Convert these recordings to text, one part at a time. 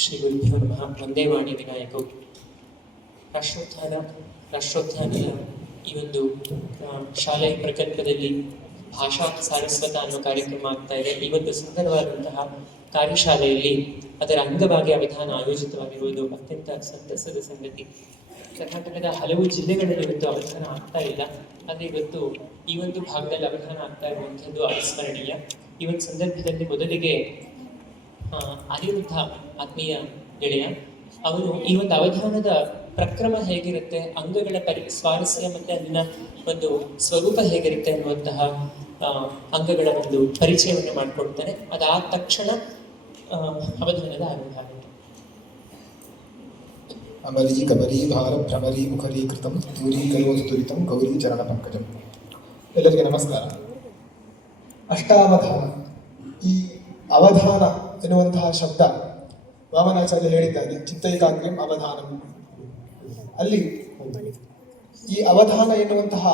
ಶ್ರೀ ಗುರುಭ್ಯೋ ನಮಃ. ಒಂದೇ ವಾಣಿ ವಿನಾಯಕವು ರಾಷ್ಟ್ರೋತ್ಥಾನ ರಾಷ್ಟ್ರೋತ್ಥಾನ ಈ ಒಂದು ಶಾಲೆಯ ಪ್ರಕಲ್ಪದಲ್ಲಿ ಭಾಷಾ ಸಾರಸ್ವತ ಅನ್ನೋ ಕಾರ್ಯಕ್ರಮ ಆಗ್ತಾ ಇದೆ. ಈ ಒಂದು ಸುಂದರವಾದಂತಹ ಕಾರ್ಯಶಾಲೆಯಲ್ಲಿ ಅದರ ಅಂಗವಾಗಿ ಆ ವಿಧಾನ ಆಯೋಜಿತವಾಗಿರುವುದು ಅತ್ಯಂತ ಸಂತಸದ ಸಂಗತಿ. ಕರ್ನಾಟಕದ ಹಲವು ಜಿಲ್ಲೆಗಳಲ್ಲಿ ಇವತ್ತು ಅವಧಾನ ಆಗ್ತಾ ಇಲ್ಲ. ಆದರೆ ಇವತ್ತು ಈ ಒಂದು ಭಾಗದಲ್ಲಿ ಅವಧಾನ ಆಗ್ತಾ ಇರುವಂಥದ್ದು ಅವಿಸ್ಮರಣೀಯ ಈ ಒಂದು ಸಂದರ್ಭದಲ್ಲಿ ಮೊದಲಿಗೆ ಅನಿರುದ್ಧ ಆತ್ಮೀಯ ಗೆಳೆಯ ಅವನು ಈ ಒಂದು ಅವಧಾನದ ಪ್ರಕ್ರಮ ಹೇಗಿರುತ್ತೆ, ಅಂಗಗಳ ಪರಿ, ಸ್ವಾರಸ್ಯ ಮತ್ತೆ ಅಲ್ಲಿನ ಒಂದು ಸ್ವರೂಪ ಹೇಗಿರುತ್ತೆ ಅನ್ನುವಂತಹ ಅಂಗಗಳ ಒಂದು ಪರಿಚಯವನ್ನು ಮಾಡಿಕೊಡ್ತಾನೆ ಅದಾದ ತಕ್ಷಣ ಅವಧಾನದ ಆರಂಭ ಆಗುತ್ತೆ. ಅಮರಿ ಕಬರಿ ಭಾರ ಕೃತಂ ಪೂರಿ ದೂರೀಕರೋದು ದುರಿತಂ ಗೌರಿ ಚರಣ ಪಂಕಜಂ. ಎಲ್ಲರಿಗೆ ನಮಸ್ಕಾರ. ಅಷ್ಟಾವಧಾನ. ಈ ಅವಧಾನ ಎನ್ನುವಂತಹ ಶಬ್ದ ವಾಮನಾಚಾರ್ಯ ಹೇಳಿದ್ದಾನೆ, ಚಿತ್ತೈಕಾಗ್ರ್ಯಂ ಅವಧಾನಂ. ಅಲ್ಲಿ ಈ ಅವಧಾನ ಎನ್ನುವಂತಹ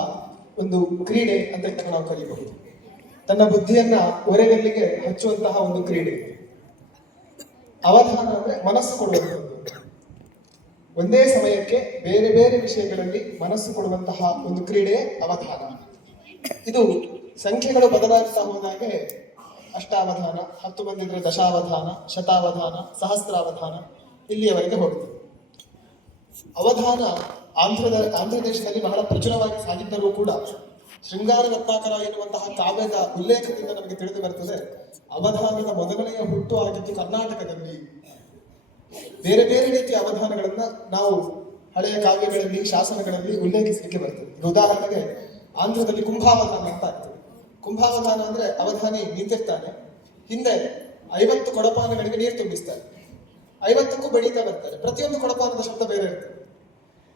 ಒಂದು ಕ್ರೀಡೆ ಅಂತ ನಾವು ಕರೀಬಹುದು. ತನ್ನ ಬುದ್ಧಿಯನ್ನ ಒರೆಗಲ್ಲಿಗೆ ಹಚ್ಚುವಂತಹ ಒಂದು ಕ್ರೀಡೆ. ಅವಧಾನ ಅಂದ್ರೆ ಮನಸ್ಸು ಕೊಡುವಂಥದ್ದು. ಒಂದೇ ಸಮಯಕ್ಕೆ ಬೇರೆ ಬೇರೆ ವಿಷಯಗಳಲ್ಲಿ ಮನಸ್ಸು ಕೊಡುವಂತಹ ಒಂದು ಕ್ರೀಡೆ ಅವಧಾನ. ಇದು ಸಂಖ್ಯೆಗಳು ಬದಲಾಗ್ತಾ ಹೋದಾಗೆ ಅಷ್ಟಾವಧಾನ, ಹತ್ತು ಬಂದಿದ್ರೆ ದಶಾವಧಾನ, ಶತಾವಧಾನ, ಸಹಸ್ರಾವಧಾನ ಇಲ್ಲಿಯವರೆಗೆ ಹೋಗುತ್ತೆ ಅವಧಾನ ಆಂಧ್ರದ ಆಂಧ್ರ ದೇಶದಲ್ಲಿ ಬಹಳ ಪ್ರಚುರವಾಗಿ ಸಾಗಿದ್ದರೂ ಕೂಡ ಶೃಂಗಾರ ರತ್ನಾಕರ ಎನ್ನುವಂತಹ ಕಾವ್ಯದ ಉಲ್ಲೇಖದಿಂದ ನಮಗೆ ತಿಳಿದು ಬರ್ತದೆ. ಅವಧಾನದ ಮೊದಲನೆಯ ಹುಟ್ಟು ಆಗಿದ್ದು ಕರ್ನಾಟಕದಲ್ಲಿ. ಬೇರೆ ಬೇರೆ ರೀತಿಯ ಅವಧಾನಗಳನ್ನ ನಾವು ಹಳೆಯ ಕಾವ್ಯಗಳಲ್ಲಿ, ಶಾಸನಗಳಲ್ಲಿ ಉಲ್ಲೇಖಿಸಲಿಕ್ಕೆ ಬರ್ತದೆ. ಉದಾಹರಣೆಗೆ ಆಂಧ್ರದಲ್ಲಿ ಕುಂಭಾವಧಾನ ಅಂತ ಆಗ್ತದೆ ಕುಂಭಾವಧಾನ ಅಂದ್ರೆ ಅವಧಾನಿ ನಿಂತಿರ್ತಾನೆ. ಹಿಂದೆ ಐವತ್ತು ಕೊಡಪಾನಗಳಿಗೆ ನೀರು ತುಂಬಿಸ್ತಾರೆ. ಐವತ್ತಕ್ಕೂ ಬಡಿತಾ ಬರ್ತಾರೆ. ಪ್ರತಿಯೊಂದು ಕೊಡಪಾನದ ಶಬ್ದ ಬೇರೆ ಇರ್ತದೆ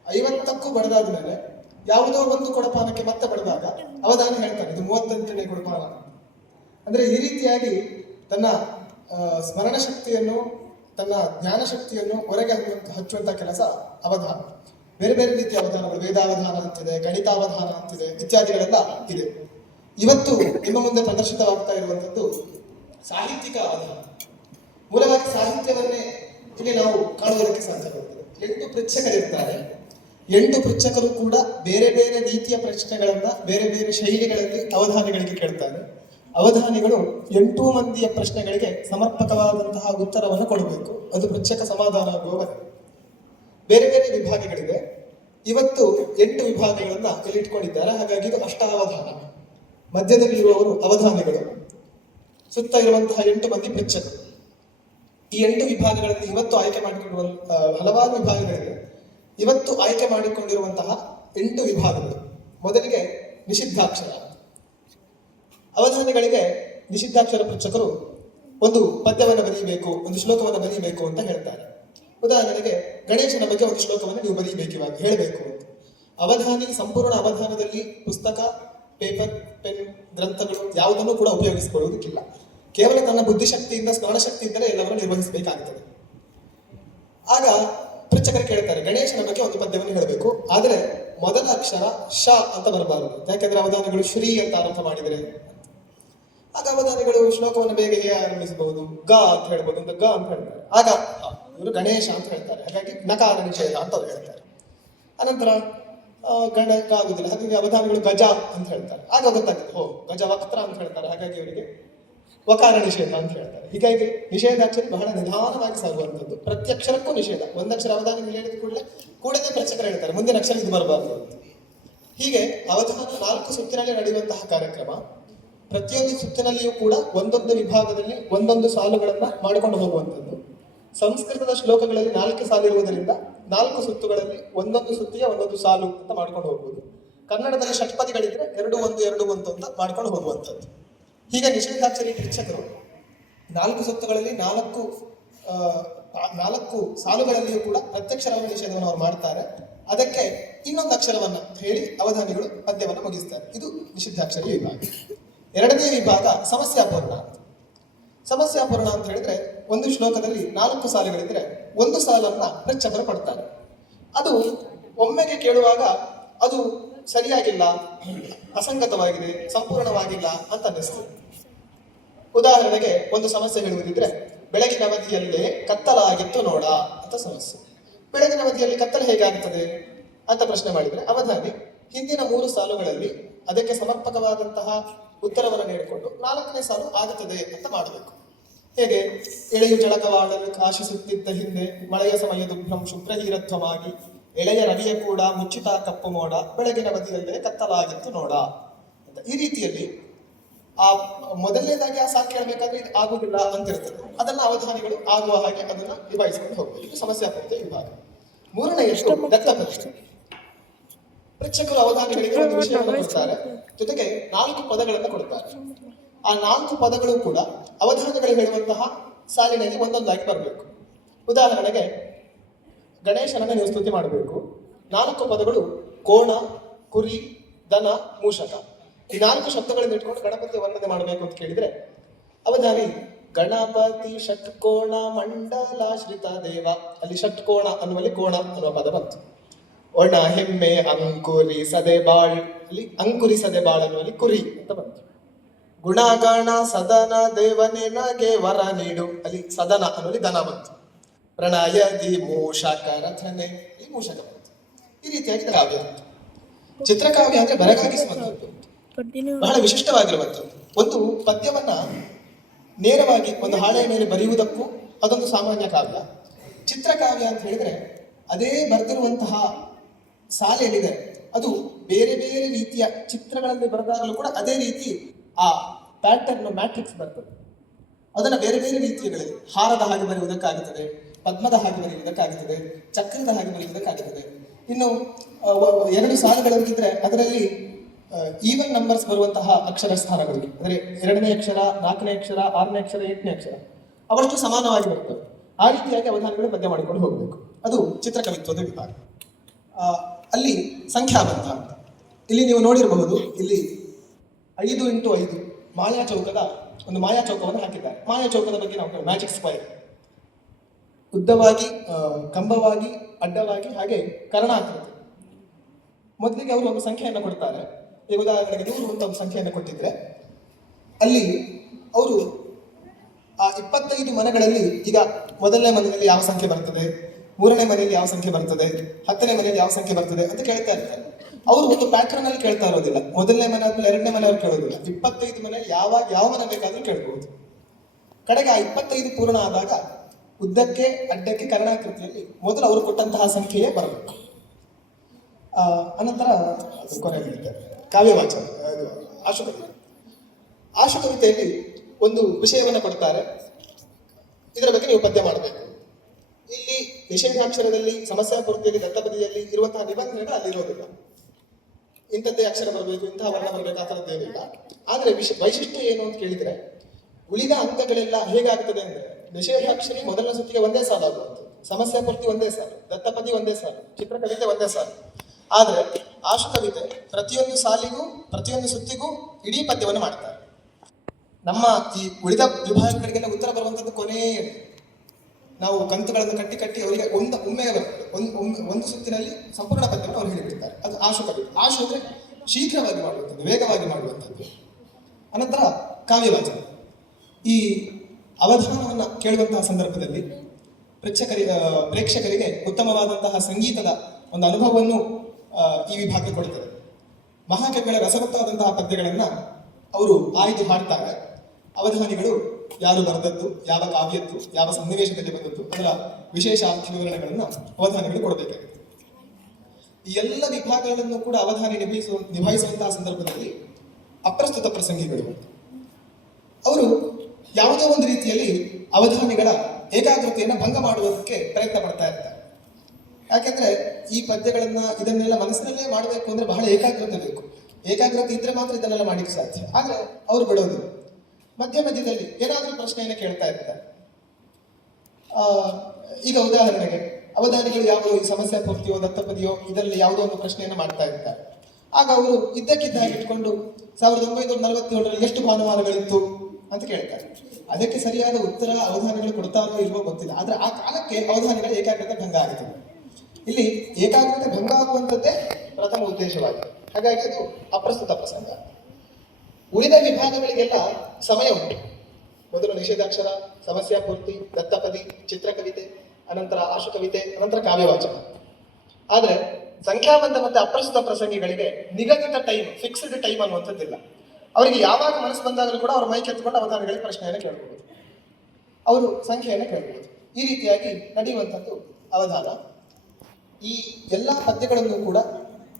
ಐವತ್ತಕ್ಕೂ ಬಡದಾದ ಮೇಲೆ ಯಾವುದೋ ಒಂದು ಕೊಡಪಾನಕ್ಕೆ ಮತ್ತೆ ಬಡದಾಗ ಅವಧಾನಿ ಹೇಳ್ತಾನೆ, ಇದು ಮೂವತ್ತೆಂಟನೇ ಕೊಡಪಾನ. ಅಂದ್ರೆ ಈ ರೀತಿಯಾಗಿ ತನ್ನ ಸ್ಮರಣ ಶಕ್ತಿಯನ್ನು ತನ್ನ ಜ್ಞಾನ ಶಕ್ತಿಯನ್ನು ಹೊರಗೆ ಹಚ್ಚುವಂತ ಕೆಲಸ ಅವಧಾನ. ಬೇರೆ ಬೇರೆ ರೀತಿಯ ಅವಧಾನಗಳು, ವೇದಾವಧಾನ ಅಂತಿದೆ, ಗಣಿತಾವಧಾನ ಅಂತಿದೆ, ಇತ್ಯಾದಿಗಳೆಲ್ಲ ಇದೆ. ಇವತ್ತು ನಿಮ್ಮ ಮುಂದೆ ಪ್ರದರ್ಶಿತವಾಗ್ತಾ ಇರುವಂತದ್ದು ಸಾಹಿತ್ಯಿಕ ಅವಧಾನ ಮೂಲವಾಗಿ ಸಾಹಿತ್ಯವನ್ನೇ ಇಲ್ಲಿ ನಾವು ಕಾಣುವುದಕ್ಕೆ ಸಾಧ್ಯವಾಗುತ್ತದೆ ಎಂಟು ಪೃಚ್ಛಕರಿರ್ತಾರೆ ಎಂಟು ಪೃಚ್ಛಕರು ಕೂಡ ಬೇರೆ ಬೇರೆ ರೀತಿಯ ಪ್ರಶ್ನೆಗಳನ್ನ, ಬೇರೆ ಬೇರೆ ಶೈಲಿಗಳಲ್ಲಿ ಅವಧಾನಿಗಳಿಗೆ ಕೇಳ್ತಾರೆ. ಅವಧಾನಿಗಳು ಎಂಟು ಮಂದಿಯ ಪ್ರಶ್ನೆಗಳಿಗೆ ಸಮರ್ಪಕವಾದಂತಹ ಉತ್ತರವನ್ನು ಕೊಡಬೇಕು. ಅದು ಪೃಚ್ಛಕ ಸಮಾಧಾನ ಆಗುವ ಬೇರೆ ಬೇರೆ ವಿಭಾಗಗಳಿವೆ. ಇವತ್ತು ಎಂಟು ವಿಭಾಗಗಳನ್ನ ಇಲ್ಲಿ ಹಾಗಾಗಿ ಇದು ಅಷ್ಟಾವಧಾನ. ಮಧ್ಯದಲ್ಲಿ ಇರುವವರು ಅವಧಾನಿಗಳು. ಸುತ್ತ ಇರುವಂತಹ ಎಂಟು ಮಂದಿ ಪೃಚ್ಛಕರು ಈ ಎಂಟು ವಿಭಾಗಗಳಲ್ಲಿ ಇವತ್ತು ಆಯ್ಕೆ ಮಾಡಿಕೊಂಡಿರುವ ಹಲವಾರು ವಿಭಾಗಗಳಿವೆ. ಇವತ್ತು ಆಯ್ಕೆ ಮಾಡಿಕೊಂಡಿರುವಂತಹ ಎಂಟು ವಿಭಾಗಗಳು. ಮೊದಲಿಗೆ ನಿಷಿದ್ಧಾಕ್ಷರ. ಅವಧಾನಿಗಳಿಗೆ ನಿಷಿದ್ಧಾಕ್ಷರ ಪೃಚ್ಛಕರು ಒಂದು ಪದ್ಯವನ್ನು ಬರೆಯಬೇಕು, ಒಂದು ಶ್ಲೋಕವನ್ನು ಬರೆಯಬೇಕು ಅಂತ ಹೇಳ್ತಾರೆ. ಉದಾಹರಣೆಗೆ, ಗಣೇಶನ ಬಗ್ಗೆ ಒಂದು ಶ್ಲೋಕವನ್ನು ನೀವು ಬರೆಯಬೇಕು ಇವಾಗ, ಹೇಳಬೇಕು ಅಂತ. ಅವಧಾನಿ, ಸಂಪೂರ್ಣ ಅವಧಾನದಲ್ಲಿ ಪುಸ್ತಕ ಪೇಪರ್, ಪೆನ್ ಗ್ರಂಥಗಳು ಯಾವುದನ್ನು ಕೂಡ ಉಪಯೋಗಿಸಿಕೊಳ್ಳುವುದಕ್ಕಿಲ್ಲ. ಕೇವಲ ತನ್ನ ಬುದ್ಧಿಶಕ್ತಿಯಿಂದ ಸ್ಮರಣ ಇದ್ದರೆ ಎಲ್ಲವನ್ನು ನಿರ್ವಹಿಸಬೇಕಾಗುತ್ತದೆ. ಆಗ ಪೃಚ್ಛಕರು ಕೇಳ್ತಾರೆ, ಗಣೇಶನ ಬಗ್ಗೆ ಒಂದು ಪದ್ಯವನ್ನು ಹೇಳಬೇಕು. ಆದರೆ ಮೊದಲ ಅಕ್ಷರ ಶ ಅಂತ ಬರಬಾರದು. ಯಾಕೆಂದ್ರೆ ಅವಧಾನಗಳು ಶ್ರೀ ಅಂತ ಆರಂಭ ಮಾಡಿದರೆ. ಆಗ ಅವಧಾನಗಳು ಶ್ಲೋಕವನ್ನು ಬೇಗ ಹೇಗೆ ಆರಂಭಿಸಬಹುದು? ಗ ಅಂತ ಹೇಳ್ಬೋದು ಅಂತ ಗ ಅಂತ ಹೇಳ್ತಾರೆ. ಆಗ ಇವರು ಗಣೇಶ ಅಂತ ಹೇಳ್ತಾರೆ. ಹಾಗಾಗಿ ನಕಾರ ನಿಷೇಧ ಅಂತ ಅವ್ರು ಹೇಳ್ತಾರೆ. ಅನಂತರ ಆ, ಗಣಕ ಆಗುದಿಲ್ಲ ಹಾಗಾಗಿ ಅವಧಾನಿಗಳು ಗಜ ಅಂತ ಹೇಳ್ತಾರೆ. ಆಗ ಗೊತ್ತಾಗುತ್ತೆ ಹೋ ಗಜ ವಕ್ತ್ರ ಅಂತ ಹೇಳ್ತಾರೆ. ಹಾಗಾಗಿ ಅವರಿಗೆ ವಕಾರ ನಿಷೇಧ ಅಂತ ಹೇಳ್ತಾರೆ. ಹೀಗಾಗಿ ನಿಷೇಧಾಕ್ಷರ ಬಹಳ ನಿಧಾನವಾಗಿ ಸಾಗುವಂಥದ್ದು. ಪ್ರತ್ಯಕ್ಷರಕ್ಕೂ ನಿಷೇಧ. ಒಂದಕ್ಷರ ಅವಧಾನ ಹೇಳಿದ ಕೂಡಲೇ ಕೂಡಲೇ ಪ್ರಚಕರ ಹೇಳ್ತಾರೆ ಮುಂದಿನ ಅಕ್ಷರ ಇದು ಬರಬಾರದು ಹೀಗೆ ಅವಧಾನ ನಾಲ್ಕು ಸುತ್ತಿನಲ್ಲಿ ನಡೆಯುವಂತಹ ಕಾರ್ಯಕ್ರಮ ಪ್ರತಿಯೊಂದು ಸುತ್ತಿನಲ್ಲಿಯೂ ಕೂಡ ಒಂದೊಂದು ವಿಭಾಗದಲ್ಲಿ ಒಂದೊಂದು ಸಾಲುಗಳನ್ನ ಮಾಡಿಕೊಂಡು ಹೋಗುವಂಥದ್ದು. ಸಂಸ್ಕೃತದ ಶ್ಲೋಕಗಳಲ್ಲಿ ನಾಲ್ಕು ಸಾಲಿರುವುದರಿಂದ ನಾಲ್ಕು ಸುತ್ತುಗಳಲ್ಲಿ ಒಂದೊಂದು ಸುತ್ತಿಗೆ ಒಂದೊಂದು ಸಾಲು ಅಂತ ಮಾಡ್ಕೊಂಡು ಹೋಗ್ಬೋದು. ಕನ್ನಡದಲ್ಲಿ ಷಟ್ಪದಿಗಳಿದ್ರೆ ಎರಡು ಒಂದು ಎರಡು ಒಂದು ಅಂತ ಮಾಡ್ಕೊಂಡು ಹೋಗುವಂಥದ್ದು. ಹೀಗೆ ನಿಷೇಧಾಕ್ಷರಿ ಶಿಕ್ಷಕರು ನಾಲ್ಕು ಸುತ್ತುಗಳಲ್ಲಿ ನಾಲ್ಕು ನಾಲ್ಕು ಸಾಲುಗಳಲ್ಲಿಯೂ ಕೂಡ ಪ್ರತ್ಯಕ್ಷರವನ್ನು ನಿಷೇಧವನ್ನು ಅವರು ಮಾಡ್ತಾರೆ. ಅದಕ್ಕೆ ಇನ್ನೊಂದು ಅಕ್ಷರವನ್ನು ಹೇಳಿ ಅವಧಾನಿಗಳು ಪದ್ಯವನ್ನು ಮುಗಿಸ್ತಾರೆ. ಇದು ನಿಷಿದ್ಧಾಕ್ಷರಿ ವಿಭಾಗ. ಎರಡನೇ ವಿಭಾಗ ಸಮಸ್ಯಾಪೂರ್ಣ. ಸಮಸ್ಯಾಪೂರ್ಣ ಅಂತ ಹೇಳಿದ್ರೆ ಒಂದು ಶ್ಲೋಕದಲ್ಲಿ ನಾಲ್ಕು ಸಾಲುಗಳಿದ್ರೆ ಒಂದು ಸಾಲನ್ನ ಪ್ರಚ್ಛಬರ ಪಡ್ತಾರೆ. ಅದು ಒಮ್ಮೆಗೆ ಕೇಳುವಾಗ ಅದು ಸರಿಯಾಗಿಲ್ಲ, ಅಸಂಗತವಾಗಿದೆ, ಸಂಪೂರ್ಣವಾಗಿಲ್ಲ ಅಂತ ಅನ್ನಿಸ್ತದೆ ಉದಾಹರಣೆಗೆ ಒಂದು ಸಮಸ್ಯೆ ಹೇಳುವುದಿದ್ರೆ, ಬೆಳಗಿನ ಅವಧಿಯಲ್ಲೇ ಕತ್ತಲಾಗಿತ್ತು ನೋಡ ಅಂತ ಸಮಸ್ಯೆ. ಬೆಳಗಿನ ಅವಧಿಯಲ್ಲಿ ಕತ್ತಲು ಹೇಗಾಗುತ್ತದೆ ಅಂತ ಪ್ರಶ್ನೆ ಮಾಡಿದ್ರೆ, ಅವಧಾನಿ ಹಿಂದಿನ ಮೂರು ಸಾಲುಗಳಲ್ಲಿ ಅದಕ್ಕೆ ಸಮರ್ಪಕವಾದಂತಹ ಉತ್ತರವನ್ನು ನೀಡಿಕೊಂಡು ನಾಲ್ಕನೇ ಸಾಲು ಆಗುತ್ತದೆ ಅಂತ ಮಾಡಬೇಕು. ಹೇಗೆ? ಎಳೆಯು ಜಳಕವಾಡಲು ಕಾಶಿಸುತ್ತಿದ್ದ ಹಿಂದೆ ಮಳೆಯ ಸಮಯದುಭ್ರಂ ಶುಭ್ರಹೀರತ್ವವಾಗಿ ಎಳೆಯ ರವಿಯ ಕೂಡ ಮುಚ್ಚಿತ ಕಪ್ಪು ಮೋಡ ಬೆಳಗಿನ ಬದಿಯಲ್ಲೇ ಕತ್ತಲಾಗಿತ್ತು ನೋಡ. ಅಂತ ಈ ರೀತಿಯಲ್ಲಿ ಆ ಮೊದಲನೇದಾಗಿ ಆ ಸಾಕು ಕೇಳಬೇಕಾದ್ರೆ ಇದು ಆಗುವುದಿಲ್ಲ ಅಂತ ಇರ್ತದೆ ಅದನ್ನ ಅವಧಾನಿಗಳು ಆಗುವ ಹಾಗೆ ಅದನ್ನ ನಿಭಾಯಿಸಿಕೊಂಡು ಹೋಗ್ಬೇಕು. ಇದು ಮೂರನೇ ವಿಭಾಗ ದತ್ತ ಪ್ರೇಕ್ಷಕರು ಅವಧಾನಿಗಳಿಗೆ ಒಂದು ವಿಷಯವನ್ನು ಕೊಡ್ತಾರೆ. ಜೊತೆಗೆ ನಾಲ್ಕು ಪದಗಳನ್ನು ಕೊಡ್ತಾರೆ. ಆ ನಾಲ್ಕು ಪದಗಳು ಕೂಡ ಅವಧಾನಗಳು ಹೇಳುವಂತಹ ಸಾಲಿನಲ್ಲಿ ಒಂದೊಂದಾಗಿ ಬರಬೇಕು. ಉದಾಹರಣೆಗೆ, ಗಣೇಶನನ್ನು ನೀವು ಸ್ತುತಿ ಮಾಡಬೇಕು. ನಾಲ್ಕು ಪದಗಳು ಕೋಣ, ಕುರಿ, ದನ, ಮೂಷಕ. ಈ ನಾಲ್ಕು ಶಬ್ದಗಳನ್ನು ಇಟ್ಕೊಂಡು ಗಣಪತಿ ವರ್ಣನೆ ಮಾಡಬೇಕು ಅಂತ ಕೇಳಿದ್ರೆ, ಅವಧಾನಿ, ಗಣಪತಿ ಷಟ್ಕೋಣ ಮಂಡಲಾಶ್ರಿತ ದೇವ ಅಲ್ಲಿ ಷಟ್ಕೋಣ ಅನ್ನುವಲ್ಲಿ ಕೋಣ ಅನ್ನುವ ಪದ ಬಂತು. ಒಣ ಹೆಮ್ಮೆ ಅಂಕುರಿಸದೆ ಬಾಳ್ ಅಲ್ಲಿ ಅಂಕುರಿಸದೆ ಬಾಳ್ ಅನ್ನುವಲ್ಲಿ ಕುರಿ ಅಂತ ಬಂತು. ಗುಣಗಣ ಸದನ ದೇವನಿನಗೆ ವರ ನೀಡು. ಅಲ್ಲಿ ಸದನ ಅನ್ನುವಲ್ಲಿ ದನ ಬಂತು. ಪ್ರಣಯ ದಿ ಮೂಷಕ ರಥನೆ ಈ ಮೂಷಕ ಬಂತು. ಈ ರೀತಿಯಾಗಿ ಕಾವ್ಯ ಬಂತು. ಚಿತ್ರಕಾವ್ಯ ಅಂದ್ರೆ ಬರಗಾಗಿಸುವಂತದ್ದು ಬಹಳ ವಿಶಿಷ್ಟವಾಗಿರುವಂಥದ್ದು. ಒಂದು ಪದ್ಯವನ್ನ ನೇರವಾಗಿ ಒಂದು ಹಾಳೆಯ ಮೇಲೆ ಬರೆಯುವುದಕ್ಕೂ ಅದೊಂದು ಸಾಮಾನ್ಯ ಕಾವ್ಯ. ಚಿತ್ರಕಾವ್ಯ ಅಂತ ಹೇಳಿದ್ರೆ ಅದೇ ಬರೆದಿರುವಂತಹ ಸಾಲೇನಿದೆ ಅದು ಬೇರೆ ಬೇರೆ ರೀತಿಯ ಚಿತ್ರಗಳಲ್ಲಿ ಬರೆದಾಗಲೂ ಕೂಡ ಅದೇ ರೀತಿ ಆ ಪ್ಯಾಟರ್ನ್ ಮ್ಯಾಟ್ರಿಕ್ಸ್ ಬರ್ತದೆ. ಅದನ್ನ ಬೇರೆ ಬೇರೆ ರೀತಿಯಲ್ಲಿ ಹಾರದ ಹಾಗೆ ಬರೆಯುವುದಕ್ಕಾಗುತ್ತದೆ, ಪದ್ಮದ ಹಾಗೆ ಬರೆಯುವುದಕ್ಕಾಗುತ್ತದೆ, ಚಕ್ರದ ಹಾಗೆ ಬರೆಯುವುದಕ್ಕಾಗುತ್ತದೆ. ಇನ್ನು ಎರಡು ಸಾಲುಗಳಿದ್ರೆ ಅದರಲ್ಲಿ ಈವನ್ ನಂಬರ್ಸ್ ಬರುವಂತಹ ಅಕ್ಷರ ಸ್ಥಾನಗಳು, ಅಂದ್ರೆ ಎರಡನೇ ಅಕ್ಷರ, ನಾಲ್ಕನೇ ಅಕ್ಷರ, ಆರನೇ ಅಕ್ಷರ, ಎಂಟನೇ ಅಕ್ಷರ, ಅವಷ್ಟು ಸಮಾನವಾಗಿ ಬರ್ತವೆ. ಆ ರೀತಿಯಾಗಿ ಅವಧಾನಗಳು ಪದ್ಯ ಮಾಡಿಕೊಂಡು ಹೋಗಬೇಕು. ಅದು ಚಿತ್ರಕವಿತ್ವದ ವಿಭಾಗ. ಅಲ್ಲಿ ಸಂಖ್ಯಾಬಂಧ ಇಲ್ಲಿ ನೀವು ನೋಡಿರಬಹುದು, ಇಲ್ಲಿ ಐದು ಇಂಟು ಐದು ಮಾಯಾ ಚೌಕದ ಒಂದು ಮಾಯಾ ಚೌಕವನ್ನು ಹಾಕಿದ್ದಾರೆ. ಮಾಯಾ ಚೌಕದ ಬಗ್ಗೆ ನಾವು ಮ್ಯಾಜಿಕ್ ಸ್ಕ್ವೈರ್ ಉದ್ದವಾಗಿ ಕಂಬವಾಗಿ, ಅಡ್ಡವಾಗಿ, ಹಾಗೆ ಕರ್ಣಾಕೃತಿ ಮೊದಲಿಗೆ ಅವರು ಒಂದು ಸಂಖ್ಯೆಯನ್ನು ಕೊಡ್ತಾರೆ. ಈಗ ಉದಾಹರಣೆಗೆ ನೂರು ಅಂತ ಒಂದು ಸಂಖ್ಯೆಯನ್ನು ಕೊಟ್ಟಿದ್ರೆ, ಅಲ್ಲಿ ಅವರು ಆ ಇಪ್ಪತ್ತೈದು ಮನೆಗಳಲ್ಲಿ ಈಗ ಮೊದಲನೇ ಮನೆಯಲ್ಲಿ ಯಾವ ಸಂಖ್ಯೆ ಬರ್ತದೆ? ಮೂರನೇ ಮನೆಯಲ್ಲಿ ಯಾವ ಸಂಖ್ಯೆ ಬರ್ತದೆ? ಹತ್ತನೇ ಮನೆಯಲ್ಲಿ ಯಾವ ಸಂಖ್ಯೆ ಬರ್ತದೆ ಅಂತ ಕೇಳ್ತಾ ಇರ್ತಾರೆ. ಅವರು ಒಂದು ಪ್ಯಾಟರ್ನ್ ಅಲ್ಲಿ ಕೇಳ್ತಾ ಇರೋದಿಲ್ಲ. ಮೊದಲನೇ ಮನೆ ಆದ್ಮೇಲೆ ಎರಡನೇ ಮನೆಯವ್ರು ಕೇಳೋದಿಲ್ಲ. ಇಪ್ಪತ್ತೈದು ಮನೆ ಯಾವಾಗ ಯಾವ ಮನೆ ಬೇಕಾದ್ರೂ ಕೇಳ್ಬಹುದು ಕಡೆಗೆ ಆ ಇಪ್ಪತ್ತೈದು ಪೂರ್ಣ ಆದಾಗ ಉದ್ದಕ್ಕೆ, ಅಡ್ಡಕ್ಕೆ ಕರ್ಣಾಕೃತಿಯಲ್ಲಿ ಮೊದಲು ಅವರು ಕೊಟ್ಟಂತಹ ಸಂಖ್ಯೆಯೇ ಬರಬೇಕು. ಅನಂತರ ಕೊನೆಗೆ ಕಾವ್ಯವಾಚನ ಆಶುಕವಿತೆ ಆಶುಕವಿತೆಯಲ್ಲಿ ಒಂದು ವಿಷಯವನ್ನು ಕೊಡ್ತಾರೆ. ಇದರ ಬಗ್ಗೆ ನೀವು ಪದ್ಯ ಮಾಡಬೇಕು. ಇಲ್ಲಿ ನಿಷೇಧಾಕ್ಷರದಲ್ಲಿ ಸಮಸ್ಯಾ ಪೂರ್ತಿಯಲ್ಲಿ ದತ್ತಪದಿಯಲ್ಲಿ ಇರುವಂತಹ ನಿಬಂಧನೆಗಳು ಅಲ್ಲಿ ಇಂಥದ್ದೇ ಅಕ್ಷರ ಬರಬೇಕು ಇಂತಹ ವರ್ಣ ಬರಬೇಕು, ಆ ಥರದ್ದೇನಿಲ್ಲ ಆದರೆ ವಿಶ, ವೈಶಿಷ್ಟ್ಯ ಏನು ಅಂತ ಕೇಳಿದ್ರೆ, ಉಳಿದ ಅಂಕಗಳೆಲ್ಲ ಹೇಗಾಗ್ತದೆ ಅಂದ್ರೆ, ನಿಷೇಧಾಕ್ಷರಿ ಮೊದಲನೇ ಸುತ್ತಿಗೆ ಒಂದೇ ಸಾಲ ಆಗುವಂಥದ್ದು. ಸಮಸ್ಯಾ ಪೂರ್ತಿ ಒಂದೇ ಸಾಲು ದತ್ತಪದಿ ಒಂದೇ ಸಾಲು, ಚಿತ್ರಕವಿತೆ ಒಂದೇ ಸಾಲು. ಆದರೆ ಆಶು ಕವಿತೆ ಪ್ರತಿಯೊಂದು ಸಾಲಿಗೂ, ಪ್ರತಿಯೊಂದು ಸುತ್ತಿಗೂ ಇಡೀ ಪದ್ಯವನ್ನು ಮಾಡ್ತಾರೆ. ನಮ್ಮ ಈ ಉಳಿದ ವಿಭಾಗಗಳಿಗೆಲ್ಲ ಉತ್ತರ ಬರುವಂತದ್ದು ಕೊನೆ ನಾವು ಕಂತುಗಳನ್ನು ಕಟ್ಟಿ ಕಟ್ಟಿ ಅವರಿಗೆ ಒಂದು ಒಮ್ಮೆ ಒಂದು ಒಮ್ಮೆ, ಒಂದು ಸುತ್ತಿನಲ್ಲಿ ಸಂಪೂರ್ಣ ಪದ್ಯವನ್ನು ಅವ್ರು ಹೇಳಿಬಿಡ್ತಾರೆ. ಅದು ಆಶು ಕಟ್ಟು ಆಶು ಅಂದರೆ ಶೀಘ್ರವಾಗಿ ಮಾಡುವಂಥದ್ದು, ವೇಗವಾಗಿ ಮಾಡುವಂಥದ್ದು. ಅನಂತರ ಕಾವ್ಯವಾಚನ. ಈ ಅವಧಾನವನ್ನು ಕೇಳುವಂತಹ ಸಂದರ್ಭದಲ್ಲಿ ಪ್ರೇಕ್ಷಕರಿ ಪ್ರೇಕ್ಷಕರಿಗೆ ಉತ್ತಮವಾದಂತಹ ಸಂಗೀತದ ಒಂದು ಅನುಭವವನ್ನು ಈ ವಿಭಾಗ ಕೊಡುತ್ತದೆ. ಮಹಾಕವಿಗಳ ರಸವತ್ತಾದಂತಹ ಪದ್ಯಗಳನ್ನು ಅವರು ಆಯ್ದು ಹಾಡ್ತಾರೆ. ಅವಧಾನಿಗಳು ಯಾರು ಬರೆದದ್ದು, ಯಾವ ಕಾವ್ಯದ್ದು, ಯಾವ ಸನ್ನಿವೇಶದಲ್ಲಿ ಬಂದದ್ದು ಅದರ ವಿಶೇಷ ಅರ್ಥ ವಿವರಣೆಗಳನ್ನು ಅವಧಾನಿಗಳು ಕೊಡಬೇಕಾಗುತ್ತೆ ಈ ಎಲ್ಲ ವಿಭಾಗಗಳನ್ನು ಕೂಡ ಅವಧಾನಿ ನಿಭಾಯಿಸುವ ನಿಭಾಯಿಸುವಂತಹ ಸಂದರ್ಭದಲ್ಲಿ ಅಪ್ರಸ್ತುತ ಪ್ರಸಂಗಿಗಳು. ಅವರು ಯಾವುದೋ ಒಂದು ರೀತಿಯಲ್ಲಿ ಅವಧಾನಿಗಳ ಏಕಾಗ್ರತೆಯನ್ನು ಭಂಗ ಮಾಡುವುದಕ್ಕೆ ಪ್ರಯತ್ನ ಪಡ್ತಾ ಇರ್ತಾರೆ. ಯಾಕೆಂದ್ರೆ ಈ ಪದ್ಯಗಳನ್ನ ಇದನ್ನೆಲ್ಲ ಮನಸ್ಸಿನಲ್ಲೇ ಮಾಡಬೇಕು ಅಂದ್ರೆ ಬಹಳ ಏಕಾಗ್ರತೆ ಬೇಕು. ಏಕಾಗ್ರತೆ ಇದ್ರೆ ಮಾತ್ರ ಇದನ್ನೆಲ್ಲ ಮಾಡಲಿಕ್ಕೆ ಸಾಧ್ಯ. ಆದ್ರೆ ಅವರು ಬಿಡೋದಿಲ್ಲ. ಮಧ್ಯ ಮಧ್ಯದಲ್ಲಿ ಏನಾದರೂ ಪ್ರಶ್ನೆಯನ್ನು ಕೇಳ್ತಾ ಇರ್ತಾರೆ. ಈಗ ಉದಾಹರಣೆಗೆ, ಅವಧಾನಿಗಳು ಯಾವುದೋ ಈ ಸಮಸ್ಯೆ ಪೂರ್ತಿಯೋ, ದತ್ತಪದಿಯೋ, ಇದರಲ್ಲಿ ಯಾವುದೋ ಒಂದು ಪ್ರಶ್ನೆಯನ್ನು ಮಾಡ್ತಾ ಇರ್ತಾರೆ. ಆಗ ಅವರು ಇದ್ದಕ್ಕಿದ್ದ ಇಟ್ಕೊಂಡು ಸಾವಿರದ ಒಂಬೈನೂರ ನಲವತ್ತೇಳರಲ್ಲಿ ಎಷ್ಟು ಭಾನುವಾರಗಳಿತ್ತು ಅಂತ ಕೇಳ್ತಾರೆ. ಅದಕ್ಕೆ ಸರಿಯಾದ ಉತ್ತರ ಅವಧಾನಿಗಳು ಕೊಡ್ತಾರೋ ಇಲ್ವೋ ಗೊತ್ತಿಲ್ಲ. ಆದ್ರೆ ಆ ಕಾಲಕ್ಕೆ ಅವಧಾನಿಗಳ ಏಕಾಗ್ರತೆ ಭಂಗ ಆಗಿದೆ. ಇಲ್ಲಿ ಏಕಾಗ್ರತೆ ಭಂಗ ಆಗುವಂಥದ್ದೇ ಪ್ರಥಮ ಉದ್ದೇಶವಾಗಿದೆ. ಹಾಗಾಗಿ ಅದು ಅಪ್ರಸ್ತುತ ಪ್ರಸಂಗ. ಉಳಿದ ವಿಭಾಗಗಳಿಗೆಲ್ಲ ಸಮಯ ಉಂಟು. ಮೊದಲು ನಿಷೇಧಾಕ್ಷರ ಸಮಸ್ಯಾ ಪೂರ್ತಿ ದತ್ತಪದಿ, ಚಿತ್ರಕವಿತೆ, ಅನಂತರ ಆಶುಕವಿತೆ, ಅನಂತರ ಕಾವ್ಯವಾಚಕ. ಆದರೆ ಸಂಖ್ಯಾಬಂಧ ಮತ್ತೆ ಅಪ್ರಸ್ತುತ ಪ್ರಸಂಗಿಗಳಿಗೆ ನಿಗದಿತ ಟೈಮ್ ಫಿಕ್ಸ್ಡ್ ಟೈಮ್ ಅನ್ನುವಂಥದ್ದಿಲ್ಲ. ಅವರಿಗೆ ಯಾವಾಗ ಮನಸ್ಸು ಬಂದಾಗಲೂ ಕೂಡ ಅವ್ರ ಎತ್ಕೊಂಡು ಅವಧಾನಗಳಿಗೆ ಪ್ರಶ್ನೆಯನ್ನು ಕೇಳಬಹುದು ಅವರು ಸಂಖ್ಯೆಯನ್ನು ಕೇಳಬಹುದು ಈ ರೀತಿಯಾಗಿ ನಡೆಯುವಂಥದ್ದು ಅವಧಾನ. ಈ ಎಲ್ಲ ಪದ್ಯಗಳನ್ನು ಕೂಡ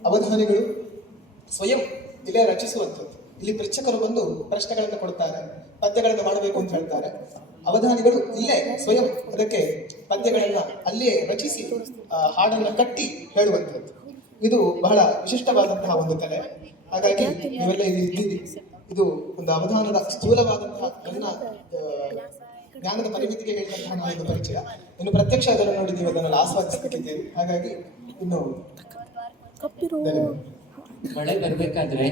ಅವಧಾನಿಗಳು ಸ್ವಯಂ ಇಲ್ಲೇ ರಚಿಸುವಂಥದ್ದು. ಇಲ್ಲಿ ಪ್ರೇಕ್ಷಕರು ಬಂದು ಪ್ರಶ್ನೆಗಳನ್ನು ಕೊಡ್ತಾರೆ ಪದ್ಯಗಳನ್ನು ಮಾಡಬೇಕು ಅಂತ ಹೇಳ್ತಾರೆ. ಅವಧಾನಿಗಳು ಇಲ್ಲೇ ಸ್ವಯಂ ಅದಕ್ಕೆ ಪದ್ಯಗಳನ್ನ ಅಲ್ಲಿಯೇ ರಚಿಸಿ ಹಾಡನ್ನ ಕಟ್ಟಿ ಹೇಳುವಂಥದ್ದು. ಇದು ಬಹಳ ವಿಶಿಷ್ಟವಾದಂತಹ ಒಂದು ಕಲೆ. ಹಾಗಾಗಿ ಇವೆಲ್ಲ ಇದ್ದೀವಿ ಇದು ಒಂದು ಅವಧಾನದ ಸ್ಥೂಲವಾದಂತಹ ನನ್ನ ಜ್ಞಾನದ ಪರಿಮಿತಿಗೆ ಹೇಳಿದಂತಹ ಒಂದು ಪರಿಚಯ. ಇನ್ನು ಪ್ರತ್ಯಕ್ಷ ಅದನ್ನು ನೋಡಿದ್ದೀವಿ ಅದನ್ನು ಆಸ್ವಾದಿಸಿಕೊಟ್ಟಿದ್ದೇವೆ ಹಾಗಾಗಿ ಇನ್ನು ಕಪ್ಪಿರೋ ಮಳೆ ಬರ್ಬೇಕಾದ್ರೆ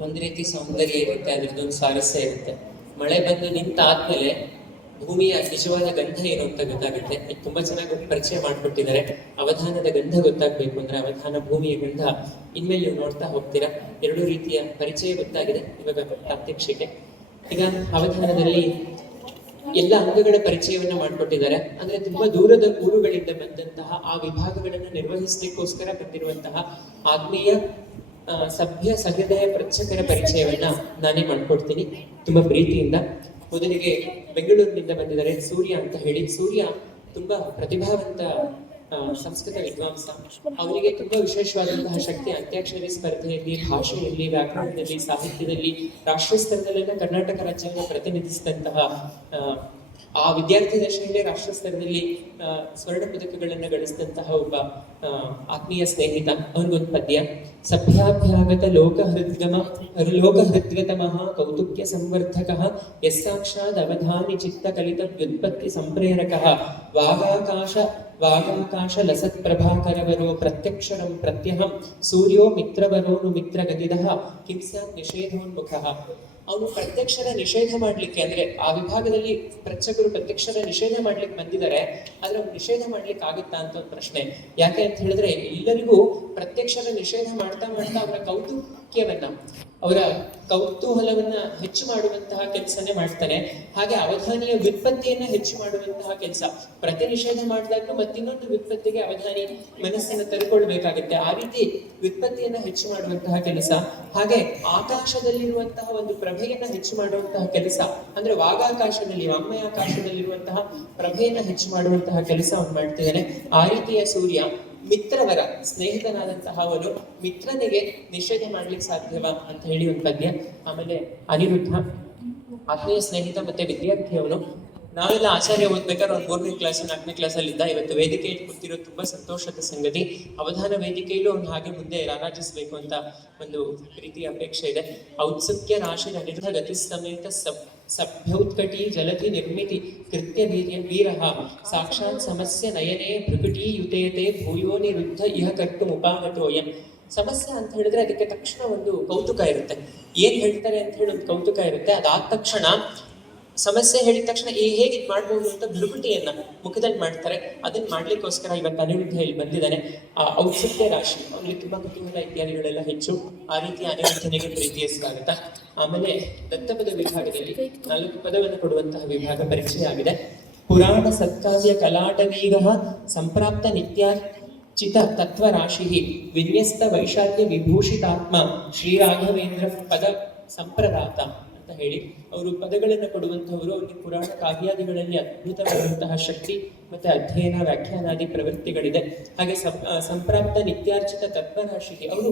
ಒಂದ್ ರೀತಿ ಸೌಂದರ್ಯ ಇರುತ್ತೆ ಅದ್ರದ್ದೊಂದು ಸ್ವಾರಸ್ಯ ಇರುತ್ತೆ. ಮಳೆ ಬಂದು ನಿಂತಾದ್ಮೇಲೆ ಭೂಮಿಯ ನಿಜವಾದ ಗಂಧ ಏನು ಅಂತ ಗೊತ್ತಾಗುತ್ತೆ. ಇದು ತುಂಬಾ ಚೆನ್ನಾಗಿ ಪರಿಚಯ ಮಾಡ್ಕೊಟ್ಟಿದ್ದಾರೆ. ಅವಧಾನದ ಗಂಧ ಗೊತ್ತಾಗ್ಬೇಕು ಅಂದ್ರೆ ಅವಧಾನ ಭೂಮಿಯ ಗಂಧ. ಇನ್ಮೇಲೆ ನೀವು ನೋಡ್ತಾ ಹೋಗ್ತೀರಾ. ಎರಡು ರೀತಿಯ ಪರಿಚಯ ಗೊತ್ತಾಗಿದೆ. ಇವಾಗ ಪ್ರಾತ್ಯಕ್ಷಿಕೆ. ಈಗ ಅವಧಾನದಲ್ಲಿ ಎಲ್ಲ ಅಂಗಗಳ ಪರಿಚಯವನ್ನ ಮಾಡಿಕೊಟ್ಟಿದ್ದಾರೆ. ಅಂದ್ರೆ ತುಂಬಾ ದೂರದ ಊರುಗಳಿಂದ ಬಂದಂತಹ ಆ ವಿಭಾಗಗಳನ್ನು ನಿರ್ವಹಿಸಲಿಕ್ಕೋಸ್ಕರ ಬಂದಿರುವಂತಹ ಆತ್ಮೀಯ ಆ, ಸಭ್ಯ ಸಹೃದಯ ಪ್ರಚಕರ ಪರಿಚಯವನ್ನ ನಾನೇ ಮಾಡ್ಕೊಡ್ತೀನಿ. ತುಂಬಾ ಪ್ರೀತಿಯಿಂದ. ಮೊದಲಿಗೆ ಬೆಂಗಳೂರಿನಿಂದ ಬಂದಿದ್ದಾರೆ ಸೂರ್ಯ ಅಂತ ಹೇಳಿ. ಸೂರ್ಯ ತುಂಬಾ ಪ್ರತಿಭಾವಂತ ಸಂಸ್ಕೃತ ವಿದ್ವಾಂಸ. ಅವರಿಗೆ ತುಂಬಾ ವಿಶೇಷವಾದಂತಹ ಶಕ್ತಿ ಅಂತ್ಯಾಕ್ಷರಿ ಸ್ಪರ್ಧೆಯಲ್ಲಿ, ಭಾಷೆಯಲ್ಲಿ, ವ್ಯಾಕರಣದಲ್ಲಿ, ಸಾಹಿತ್ಯದಲ್ಲಿ, ರಾಷ್ಟ್ರೀಯ ಸ್ತರದಲ್ಲೆಲ್ಲ ಕರ್ನಾಟಕ ರಾಜ್ಯವನ್ನು ಪ್ರತಿನಿಧಿಸಿದಂತಹ ಆ, ವಿದ್ಯಾರ್ಥಿ ದಶೆಯಲ್ಲೇ ರಾಷ್ಟ್ರ ಸ್ತರದಲ್ಲಿ ಸ್ವರ್ಣ ಪದಕಗಳನ್ನು ಗಳಿಸಿದಂತಹ ಒಬ್ಬ ಆತ್ಮೀಯ ಸ್ನೇಹಿತ ಅವನಿಗೊಂದು ಪದ್ಯ ಸಭ್ಯಾಭ್ಯಾಗತ ಲೋಕ ಹೃದ್ಗತಮ ಕೌತುಕ್ಯ ಸಂವರ್ಧಕಃ ಯಸ್ಸಾಕ್ಷಾದ್ ಅವಧಾನಿ ಚಿತ್ತ ಕಲಿತ ವ್ಯುತ್ಪತ್ತಿ ಸಂಪ್ರೇರಕ. ವಾಗಾಕಾಶ ವಾಗಾಕಾಶ ಲಸತ್ ಪ್ರಭಾಕರವರೋ ಪ್ರತ್ಯಕ್ಷರಂ ಪ್ರತ್ಯಹಂ ಸೂರ್ಯೋ ಮಿತ್ರವರೋನು ಮಿತ್ರಗತಿದ ನಿಷೇಧೋನ್ಮುಖ ನಿಷೇಧೋನ್ಮುಖಃ. ಅವನು ಪ್ರತ್ಯಕ್ಷರ ನಿಷೇಧ ಮಾಡ್ಲಿಕ್ಕೆ ಅಂದ್ರೆ ಆ ವಿಭಾಗದಲ್ಲಿ ಪ್ರತ್ಯಕ್ಷರು ಪ್ರತ್ಯಕ್ಷರ ನಿಷೇಧ ಮಾಡ್ಲಿಕ್ಕೆ ಬಂದಿದ್ದಾರೆ, ಆದ್ರೆ ಅವ್ನು ನಿಷೇಧ ಮಾಡ್ಲಿಕ್ಕೆ ಆಗುತ್ತಾ ಅಂತ ಒಂದು ಪ್ರಶ್ನೆ. ಯಾಕೆ ಅಂತ ಹೇಳಿದ್ರೆ, ಎಲ್ಲರಿಗೂ ಪ್ರತ್ಯಕ್ಷರ ನಿಷೇಧ ಮಾಡ್ತಾ ಮಾಡ್ತಾ ಅವರ ಕೌತುಕ್ಯವನ್ನ ಅವರ ಕೌತೂಹಲವನ್ನ ಹೆಚ್ಚು ಮಾಡುವಂತಹ ಕೆಲಸನೇ ಮಾಡ್ತಾರೆ. ಹಾಗೆ ಅವಧಾನಿಯ ವ್ಯುತ್ಪತ್ತಿಯನ್ನ ಹೆಚ್ಚು ಮಾಡುವಂತಹ ಕೆಲಸ. ಪ್ರತಿ ನಿಷೇಧ ಮಾಡಿದಾಗಲೂ ಮತ್ತಿನ್ನೊಂದು ವ್ಯುತ್ಪತ್ತಿಗೆ ಅವಧಾನಿ ಮನಸ್ಸನ್ನು ತರಿಕೊಳ್ಬೇಕಾಗುತ್ತೆ ಆ ರೀತಿ ವ್ಯುತ್ಪತ್ತಿಯನ್ನ ಹೆಚ್ಚು ಮಾಡುವಂತಹ ಕೆಲಸ. ಹಾಗೆ ಆಕಾಶದಲ್ಲಿರುವಂತಹ ಒಂದು ಪ್ರಭೆಯನ್ನ ಹೆಚ್ಚು ಮಾಡುವಂತಹ ಕೆಲಸ. ಅಂದ್ರೆ ವಾಗಾಕಾಶದಲ್ಲಿ ವಾಮಯಾಕಾಶದಲ್ಲಿರುವಂತಹ ಪ್ರಭೆಯನ್ನ ಹೆಚ್ಚು ಮಾಡುವಂತಹ ಕೆಲಸ ಅವನು ಮಾಡ್ತಿದ್ದಾನೆ ಆ ರೀತಿಯ ಸೂರ್ಯ. ಮಿತ್ರವರ ಸ್ನೇಹಿತನಾದಂತಹ ಅವನು ಮಿತ್ರನಿಗೆ ನಿಷೇಧ ಮಾಡ್ಲಿಕ್ಕೆ ಸಾಧ್ಯವಾ ಅಂತ ಹೇಳಿ ಒಂದು ಪದ್ಯ ಆಮೇಲೆ ಅನಿರುದ್ಧ. ಆತ್ಮೀಯ ಸ್ನೇಹಿತ ಮತ್ತೆ ವಿದ್ಯಾರ್ಥಿ ಅವನು ನಾವೆಲ್ಲ ಆಚಾರ್ಯ ಓದ್ಬೇಕಾದ್ರೆ ಒಂದು ಮೂರನೇ ಕ್ಲಾಸ್ ನಾಲ್ಕನೇ ಕ್ಲಾಸಲ್ಲಿ ಇದ್ದ ಇವತ್ತು ವೇದಿಕೆಯಲ್ಲಿ ಕೂತಿರೋ ತುಂಬಾ ಸಂತೋಷದ ಸಂಗತಿ. ಅವಧಾನ ವೇದಿಕೆಯಲ್ಲೂ ಅವ್ನು ಹಾಗೆ ಮುಂದೆ ರಾರಾಜಿಸ್ಬೇಕು ಅಂತ ಒಂದು ರೀತಿ ಅಪೇಕ್ಷೆ ಇದೆ. ಔತ್ಸುಕ್ಯ ರಾಶಿ ನಿರ್ಧ ಗತಿ ಸಮೇತ ಸಬ್, ಸಭ್ಯೋತ್ಕಟಿ ಜಲಧಿ ನಿರ್ಮಿತಿ ಕೃತ್ಯ ವೀರ್ಯ ವೀರಃ ಸಾಕ್ಷಾತ್ ಸಮಸ್ಯೆ ನಯನೇ ಪ್ರಕೃತಿ ಯುತೇತೆ ಭೂಯೋ ನಿರುದ್ಧ ಇಹ ಕರ್ತು ಮುಪಾಗತೋಯಂ ಸಮಸ್ಯೆ ಅಂತ ಹೇಳಿದ್ರೆ ಅದಕ್ಕೆ ತಕ್ಷಣ ಒಂದು ಕೌತುಕ ಇರುತ್ತೆ. ಏನ್ ಹೇಳ್ತಾರೆ ಅಂತ ಹೇಳಿ ಒಂದು ಕೌತುಕ ಇರುತ್ತೆ. ಅದಾದ ತಕ್ಷಣ ಸಮಸ್ಯೆ ಹೇಳಿದ ತಕ್ಷಣ ಈ ಹೇಗೆ ಮಾಡಬಹುದು ಮಾಡ್ಬೋದು ಅಂತ ಭೃಗುಟಿಯನ್ನ ಮುಖದಲ್ಲಿ ಮಾಡ್ತಾರೆ. ಅದನ್ನ ಮಾಡ್ಲಿಕ್ಕೋಸ್ಕರ ಇವತ್ತು ಅನಿರುದ್ಧ ಇಲ್ಲಿ ಬಂದಿದ್ದಾನೆ. ಆ ಔತ್ಸುಕ್ಯ ರಾಶಿ, ಅವನಿಗೆ ತುಂಬಾ ಕುತೂಹಲ ಇತ್ಯಾದಿಗಳೆಲ್ಲ ಹೆಚ್ಚು? ಆ ರೀತಿ ಅನಿರುದ್ಧನಿಗೆ ಪ್ರೀತಿಯ ಸ್ವಾಗತ ಆಮೇಲೆ ದತ್ತಪದ ವಿಭಾಗದಲ್ಲಿ ನಾಲ್ಕು ಪದವನ್ನು ಕೊಡುವಂತಹ ವಿಭಾಗ ಪರಿಚಯ ಆಗಿದೆ. ಪುರಾಣ ಸತ್ಕಾವ್ಯ ಕಲಾಟವೀಗ ಸಂಪ್ರಾಪ್ತ ನಿತ್ಯಾರ್ಚಿತ ತತ್ವರಾಶಿ ವಿನ್ಯಸ್ತ ವೈಶಾಲ್ಯ ವಿಭೂಷಿತಾತ್ಮ ಶ್ರೀರಾಘವೇಂದ್ರ ಪದ ಸಂಪ್ರದಾತ. ಅಂತ ಹೇಳಿ ಅವರು ಪದಗಳನ್ನು ಕೊಡುವಂತಹವರು ಅವರಿಗೆ ಪುರಾಣ ಕಾವ್ಯಾದಿಗಳಲ್ಲಿ ಅದ್ಭುತವಾದಂತಹ ಶಕ್ತಿ ಮತ್ತೆ ಅಧ್ಯಯನ, ವ್ಯಾಖ್ಯಾನಾದಿ ಪ್ರವೃತ್ತಿಗಳಿದೆ. ಹಾಗೆ ಸಂಪ್ರಾಪ್ತ ನಿತ್ಯಾರ್ಚಿತ ತತ್ವರಾಶಿಗೆ ಅವರು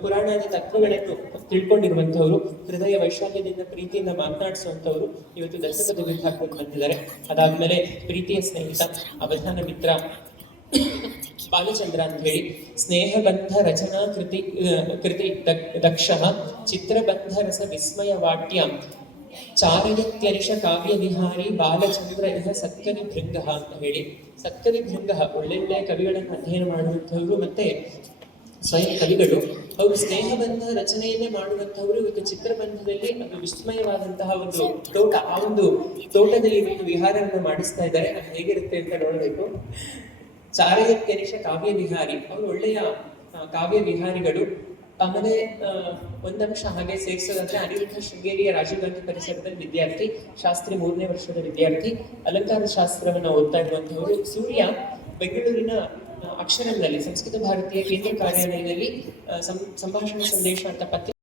ಪುರಾಣದ ತತ್ವಗಳನ್ನು ತಿಳ್ಕೊಂಡಿರುವಂತಹವರು ಹೃದಯ ವೈಶಾಲ್ಯದಿಂದ ಪ್ರೀತಿಯಿಂದ ಮಾತನಾಡಿಸುವಂತವರು ಇವತ್ತು ದಶಪದ ವಿಭಾಗಕ್ಕೆ ಬಂದಿದ್ದಾರೆ. ಅದಾದ್ಮೇಲೆ ಪ್ರೀತಿಯ ಸ್ನೇಹಿತ, ಅವಧಾನ ಮಿತ್ರ ಬಾಲಚಂದ್ರ ಅಂತ ಹೇಳಿ, ಸ್ನೇಹಬಂಧ ರಚನಾ ಕೃತಿ ಕೃತಿ ದಕ್- ದಕ್ಷ ಚಿತ್ರಬಂಧ ರಸ ವಿಸ್ಮಯ ವಾಟ್ಯ ಚಾರಯತ್ಯರಿಷ ಕಾವ್ಯ ವಿಹಾರಿ ಬಾಲಚಂದ್ರ ಇಹ ಸತ್ಕವಿ ಭೃಂಗ ಅಂತ ಹೇಳಿ. ಸತ್ಕವಿ ಭೃಂಗ, ಒಳ್ಳೊಳ್ಳೆ ಕವಿಗಳನ್ನು ಅಧ್ಯಯನ ಮಾಡುವಂಥವ್ರು ಮತ್ತೆ ಸ್ವಯಂ ಕವಿಗಳು. ಅವರು ಸ್ನೇಹಬಂಧ ರಚನೆಯನ್ನೇ ಮಾಡುವಂತಹವರು ಇವತ್ತು ಚಿತ್ರಬಂಧದಲ್ಲಿ ಅದು ವಿಸ್ಮಯವಾದಂತಹ ಒಂದು ತೋಟ, ಆ ಒಂದು ತೋಟದಲ್ಲಿ ಇವತ್ತು ವಿಹಾರವನ್ನು ಮಾಡಿಸ್ತಾ ಇದ್ದಾರೆ. ಅದು ಹೇಗಿರುತ್ತೆ ಅಂತ ನೋಡಬೇಕು. ಚಾರಯತ್ಯನಿಷ ಕಾವ್ಯ ವಿಹಾರಿ ಅವರು ಒಳ್ಳೆಯ ಕಾವ್ಯ ವಿಹಾರಿಗಳು ಆ, ಒಂದಂಶ ಹಾಗೆ ಸೇರಿಸೋದಂದ್ರೆ ಅನಿರುದ್ಧ ಶೃಂಗೇರಿಯ ರಾಜೀವ್ ಗಾಂಧಿ ಪರಿಸರದಲ್ಲಿ ವಿದ್ಯಾರ್ಥಿ ಶಾಸ್ತ್ರಿ ಮೂರನೇ ವರ್ಷದ ವಿದ್ಯಾರ್ಥಿ ಅಲಂಕಾರ ಶಾಸ್ತ್ರವನ್ನು ಓದ್ತಾ ಇರುವಂತಹವರು ಸೂರ್ಯ ಬೆಂಗಳೂರಿನ ಅಕ್ಷರದಲ್ಲಿ ಸಂಸ್ಕೃತ ಭಾರತೀಯ ಕೇಂದ್ರ ಕಾರ್ಯಾಲಯದಲ್ಲಿ ಸಂಭಾಷಣಾ ಸಂದೇಶ ಅಂತ ಪತ್ರಿಕೆ